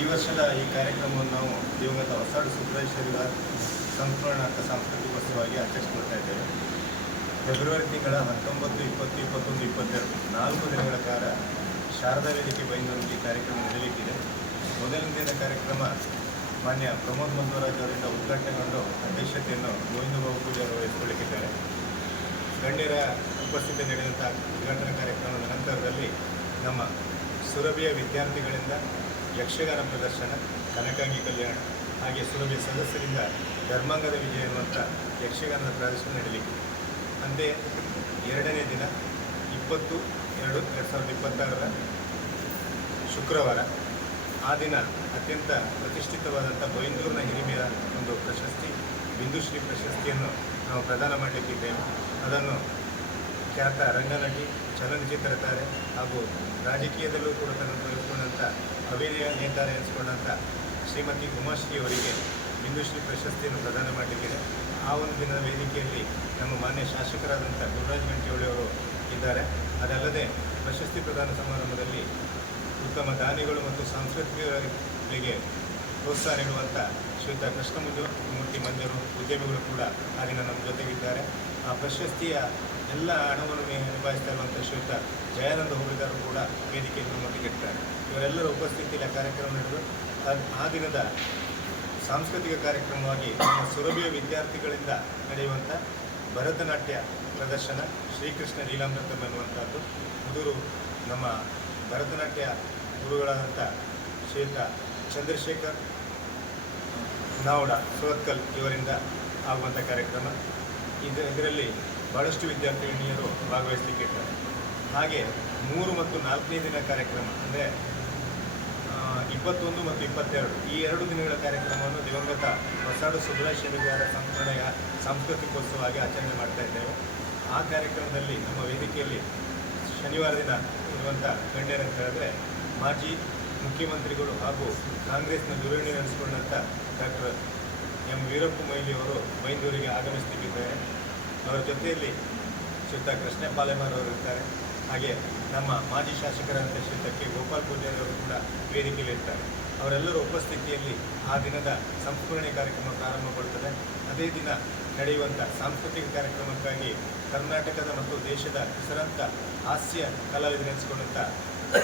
ಈ ವರ್ಷದ ಈ ಕಾರ್ಯಕ್ರಮವನ್ನು ನಾವು ದಿವಂಗತ ಹೊಸಡು ಸುಬ್ರಹ್ಮಣ್ಯ ಸಂಸ್ಮರಣಾರ್ಥ ಸಾಂಸ್ಕೃತಿಕೋತ್ಸವವಾಗಿ ಆಚರಿಸಿಕೊಳ್ತಾ ಇದ್ದೇವೆ. ಫೆಬ್ರವರಿ ತಿಂಗಳ 19, 20, 21, 22 4 ದಿನಗಳ ಕಾಲ ಶಾರದಾ ವೇದಿಕೆ ಬೈಂದೂರಲ್ಲಿ ಕಾರ್ಯಕ್ರಮ ನಡೆಯಲಿಕ್ಕಿದೆ. ಮೊದಲನೇ ದಿನ ಕಾರ್ಯಕ್ರಮ ಮಾನ್ಯ ಪ್ರಮೋದ್ ಮಧ್ವರಾಜ್ ಅವರಿಂದ ಉದ್ಘಾಟನೆಗೊಂಡು ಅಧ್ಯಕ್ಷತೆಯನ್ನು ಗೋವಿಂದ ಬಾಬು ಪೂಜಾರಿ ಅವರು ವಹಿಸಿಕೊಳ್ಳಲಿಕ್ಕಿದ್ದಾರೆ. ಗಣ್ಯರ ಉಪಸ್ಥಿತಿ ನಡೆಯುವಂಥ ಉದ್ಘಾಟನಾ ಕಾರ್ಯಕ್ರಮದ ನಂತರದಲ್ಲಿ ನಮ್ಮ ಸುರಭಿಯ ವಿದ್ಯಾರ್ಥಿಗಳಿಂದ ಯಕ್ಷಗಾನ ಪ್ರದರ್ಶನ, ಕನಕಾಂಗಿ ಕಲ್ಯಾಣ, ಹಾಗೆ ಸುರಭಿಯ ಸದಸ್ಯರಿಂದ ಧರ್ಮಾಂಗದ ವಿಜಯ ಎನ್ನುವಂಥ ಯಕ್ಷಗಾನದ ಪ್ರದರ್ಶನ ನಡೆಯಲಿಕ್ಕಿದೆ. ಅಂತೆಯೇ ಎರಡನೇ ದಿನ 20/2/2026 ಶುಕ್ರವಾರ, ಆ ದಿನ ಅತ್ಯಂತ ಪ್ರತಿಷ್ಠಿತವಾದಂಥ ಬೈಂದೂರಿನ ಹಿರಿಮೆಯ ಒಂದು ಪ್ರಶಸ್ತಿ, ಬಿಂದುಶ್ರೀ ಪ್ರಶಸ್ತಿಯನ್ನು ನಾವು ಪ್ರದಾನ ಮಾಡಲಿಕ್ಕಿದ್ದೇವೆ. ಅದನ್ನು ಖ್ಯಾತ ರಂಗನಟಿ, ಚಲನಚಿತ್ರ ತಾರೆ ಹಾಗೂ ರಾಜಕೀಯದಲ್ಲೂ ಕೂಡ ತನ್ನನ್ನು ತೊಡಗಿಸಿಕೊಂಡಂಥ ಅಭಿನಯ ನೇತಾರೆ ಎನಿಸಿಕೊಂಡಂಥ ಶ್ರೀಮತಿ ಉಮಾಶ್ರೀ ಅವರಿಗೆ ಬಿಂದುಶ್ರೀ ಪ್ರಶಸ್ತಿಯನ್ನು ಪ್ರದಾನ ಮಾಡಲಿಕ್ಕಿದೆ. ಆ ಒಂದು ದಿನದ ವೇದಿಕೆಯಲ್ಲಿ ನಮ್ಮ ಮಾನ್ಯ ಶಾಸಕರಾದಂಥ ಗುರುರಾಜ್ ಗಂಟಿಹೊಳಿಯವರು ಇದ್ದಾರೆ. ಅದಲ್ಲದೆ ಪ್ರಶಸ್ತಿ ಪ್ರದಾನ ಸಮಾರಂಭದಲ್ಲಿ ಉತ್ತಮ ದಾನಿಗಳು ಮತ್ತು ಸಾಂಸ್ಕೃತಿಕರಿಗೆ ಪ್ರೋತ್ಸಾಹ ನೀಡುವಂಥ ಶ್ರೀಯುತ ಕೃಷ್ಣಮೂರ್ತಿ ಮಂಜರು ಉದ್ಯಮಿಗಳು ಕೂಡ ಆ ದಿನ ನಮ್ಮ ಜೊತೆಗಿದ್ದಾರೆ. ಆ ಪ್ರಶಸ್ತಿಯ ಎಲ್ಲ ಹಣವನ್ನು ನಿಭಾಯಿಸ್ತಾ ಇರುವಂಥ ಶ್ರೀಯುತ ಜಯಾನಂದ ಹುಡುಗರು ಕೂಡ ವೇದಿಕೆಯಲ್ಲಿ ನಮ್ಮೊಂದಿಗಿರ್ತಾರೆ. ಇವರೆಲ್ಲರ ಉಪಸ್ಥಿತಿಯಲ್ಲಿ ಆ ಕಾರ್ಯಕ್ರಮ ನಡೆದು ಆ ದಿನದ ಸಾಂಸ್ಕೃತಿಕ ಕಾರ್ಯಕ್ರಮವಾಗಿ ನಮ್ಮ ಸುರಭಿಯ ವಿದ್ಯಾರ್ಥಿಗಳಿಂದ ನಡೆಯುವಂಥ ಭರತನಾಟ್ಯ ಪ್ರದರ್ಶನ, ಶ್ರೀಕೃಷ್ಣ ಲೀಲಾಮೃತಂ ಎನ್ನುವಂಥದ್ದು. ಮುದುರು ನಮ್ಮ ಭರತನಾಟ್ಯ ಗುರುಗಳಾದಂಥ ಶ್ರೀಯುತ ಚಂದ್ರಶೇಖರ್ ನಾವಡ ಸುರತ್ಕಲ್ ಇವರಿಂದ ಆಗುವಂಥ ಕಾರ್ಯಕ್ರಮ. ಇದರಲ್ಲಿ ಭಾಳಷ್ಟು ವಿದ್ಯಾರ್ಥಿನಿಯರು ಭಾಗವಹಿಸಲಿಕ್ಕಿರ್ತಾರೆ. ಹಾಗೆ 3 ಮತ್ತು 4ನೇ ದಿನ ಕಾರ್ಯಕ್ರಮ ಅಂದರೆ 21 ಮತ್ತು 22 ಈ 2 ದಿನಗಳ ಕಾರ್ಯಕ್ರಮವನ್ನು ದಿವಂಗತ ಹೊಸಡು ಸುಬ್ರಹ್ಮಣ್ಯ ಸಂಸ್ಮರಣೆಯ ಸಾಂಸ್ಕೃತಿಕೋತ್ಸವವಾಗಿ ಆಚರಣೆ ಮಾಡ್ತಾ ಇದ್ದೇವೆ. ಆ ಕಾರ್ಯಕ್ರಮದಲ್ಲಿ ನಮ್ಮ ವೇದಿಕೆಯಲ್ಲಿ ಶನಿವಾರ ದಿನ ಇರುವಂಥ ಗಣ್ಯರಂತ ಹೇಳಿದ್ರೆ ಮಾಜಿ ಮುಖ್ಯಮಂತ್ರಿಗಳು ಹಾಗೂ ಕಾಂಗ್ರೆಸ್ನ ಧುರೀಣಿ ನಡೆಸಿಕೊಂಡಂಥ ಡಾಕ್ಟರ್ ಎಂ ವೀರಪ್ಪ ಮೊಯ್ಲಿಯವರು ಬೈಂದೂರಿಗೆ ಆಗಮಿಸಲಿಕ್ಕಿದ್ದಾರೆ. ಅವರ ಜೊತೆಯಲ್ಲಿ ಶ್ರೀಯುತ ಕೃಷ್ಣ ಪಾಲೆಮಾರ್ ಅವರು ಇರ್ತಾರೆ. ಹಾಗೆ ನಮ್ಮ ಮಾಜಿ ಶಾಸಕರಾದಂಥ ಶ್ರೀಯುತ ಕೆ ಗೋಪಾಲ್ ಪೂಜಾರಿ ಅವರು ಕೂಡ ವೇದಿಕೆಯಲ್ಲಿ ಇರ್ತಾರೆ. ಅವರೆಲ್ಲರ ಉಪಸ್ಥಿತಿಯಲ್ಲಿ ಆ ದಿನದ ಸಂಸ್ಮರಣೆ ಕಾರ್ಯಕ್ರಮ ಪ್ರಾರಂಭಗೊಳ್ಳುತ್ತದೆ. ಅದೇ ದಿನ ನಡೆಯುವಂಥ ಸಾಂಸ್ಕೃತಿಕ ಕಾರ್ಯಕ್ರಮಕ್ಕಾಗಿ ಕರ್ನಾಟಕದ ಮತ್ತು ದೇಶದ ಹೆಸರಾಂತ ಹಾಸ್ಯ ಕಲಾವಿದರೆನಿಸಿಕೊಂಡಂಥ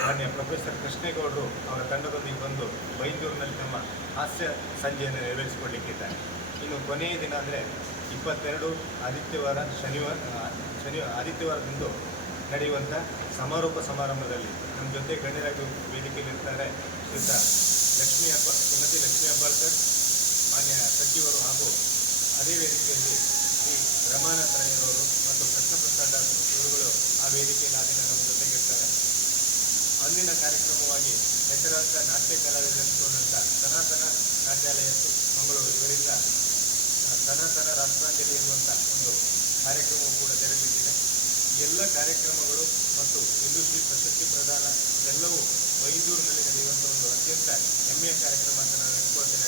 ಮಾನ್ಯ ಪ್ರೊಫೆಸರ್ ಕೃಷ್ಣೇಗೌಡರು ಅವರ ತಂಡದೊಂದಿಗೆ ಬಂದು ಬೈಂದೂರಿನಲ್ಲಿ ನಮ್ಮ ಹಾಸ್ಯ ಸಂಜೆಯನ್ನು ನೆರವೇರಿಸಿಕೊಳ್ಳಲಿಕ್ಕಿದ್ದಾರೆ. ಇನ್ನು ಕೊನೆಯ ದಿನ ಅಂದರೆ 22 ಆದಿತ್ಯವಾರ ಆದಿತ್ಯವಾರದಂದು ನಡೆಯುವಂಥ ಸಮಾರೋಪ ಸಮಾರಂಭದಲ್ಲಿ ನಮ್ಮ ಜೊತೆ ಗಣ್ಯರಾಗಿ ವೇದಿಕೆಯಲ್ಲಿರ್ತಾರೆ ಶ್ರೀಯುತ ಶ್ರೀಮತಿ ಲಕ್ಷ್ಮೀ ಹೆಬ್ಬಾಳ್ಕರ್ ಮಾನ್ಯ ಸಚಿವರು, ಹಾಗೂ ಅದೇ ವೇದಿಕೆಯಲ್ಲಿ ಶ್ರೀ ರಮಾನಾಥ ರಾಯರವರು ಮತ್ತು ಕೃಷ್ಣಪ್ರಸಾದ ಇವರುಗಳು ಆ ವೇದಿಕೆಯಲ್ಲಿ ಆ ದಿನ ನಮ್ಮ ಜೊತೆಗಿರ್ತಾರೆ. ಅಂದಿನ ಕಾರ್ಯಕ್ರಮವಾಗಿ ಹೆಸರಾಂತ ನಾಟ್ಯ ಕಲಾವಿದರೆನಿಸಿಕೊಂಡಂಥ ಸನಾತನ ನಾಟ್ಯಾಲಯ ಮಂಗಳೂರು ಇವರಿಂದ ಸನಾತನ ರಾಷ್ಟ್ರಾಂಜಲಿ ಎನ್ನುವಂಥ ಒಂದು ಕಾರ್ಯಕ್ರಮವು ಕೂಡ ಜರುಗಲಿಕ್ಕಿದೆ. ಎಲ್ಲ ಕಾರ್ಯಕ್ರಮಗಳು ಮತ್ತು ಬಿಂದುಶ್ರೀ ಪ್ರಶಸ್ತಿ ಪ್ರದಾನ ಇವೆಲ್ಲವೂ ಬೈಂದೂರಿನಲ್ಲಿ ನಡೆಯುವಂಥ ಒಂದು ಅತ್ಯಂತ ಹೆಮ್ಮೆಯ ಕಾರ್ಯಕ್ರಮ ಅಂತ ನಾನು ನೆನಪುಕೊಳ್ತೇನೆ.